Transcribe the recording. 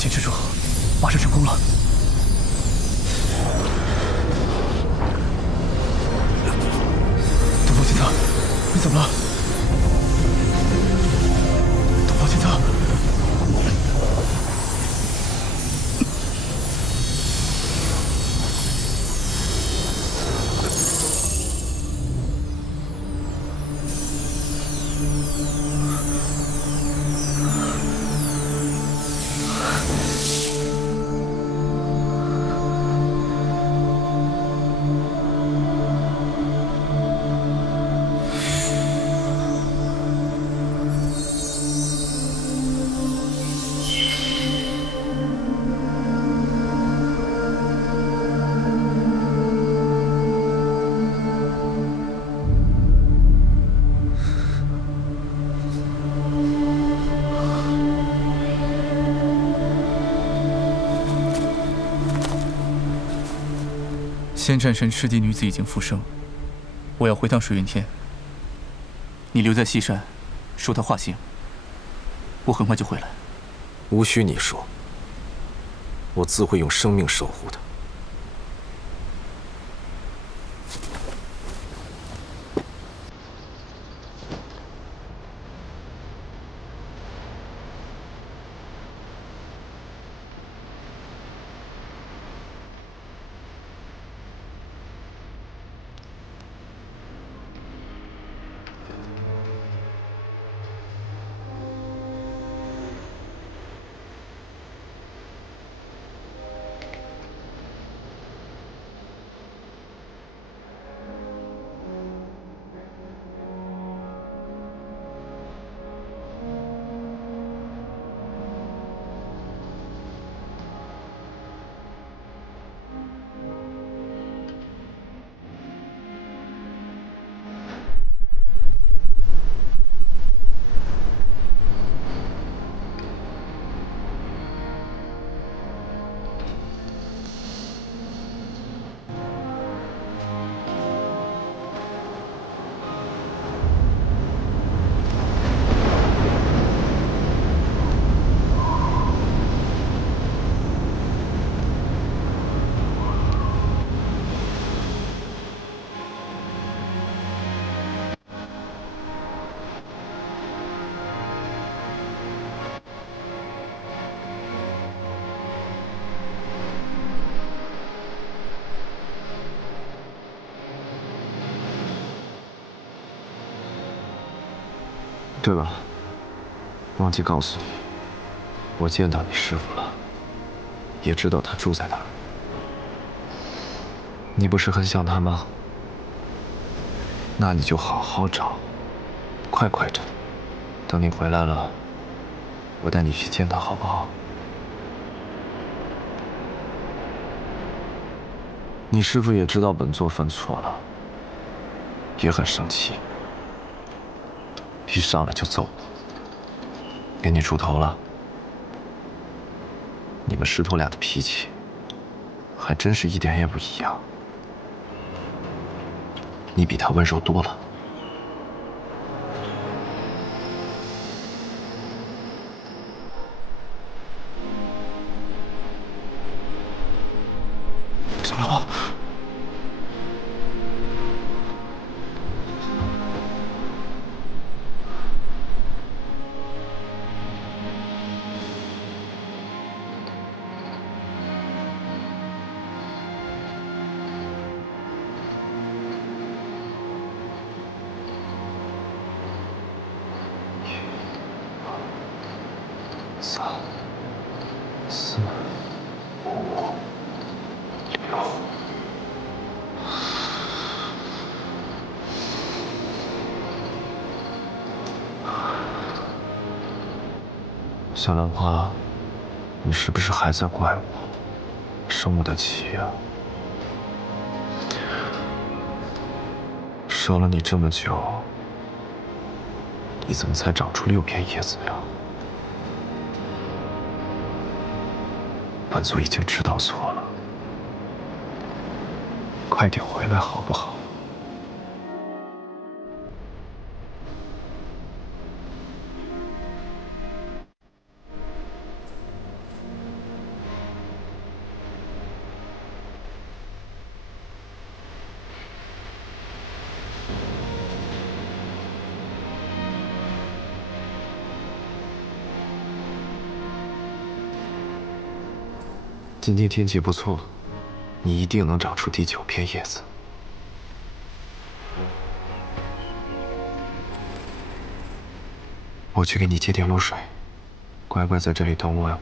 坚持住马上成功了。东方青苍你怎么了？仙战神赤地女子已经复生，我要回趟水云天。你留在西山，说她化形。我很快就回来。无需你说，我自会用生命守护她。对了，忘记告诉你，我见到你师傅了，也知道他住在哪儿。你不是很想他吗？那你就好好找，快快的。等你回来了，我带你去见他，好不好？你师傅也知道本座犯错了，也很生气。一上来就揍，给你出头了。你们师徒俩的脾气，还真是一点也不一样。你比他温柔多了。怎么三、四、五、六。小兰花，你是不是还在怪我生我的气呀？收了你这么久，你怎么才长出六片叶子呀？本座已经知道错了，快点回来好不好？今天天气不错，你一定能长出第九片叶子。我去给你接点露水，乖乖在这里等我哟。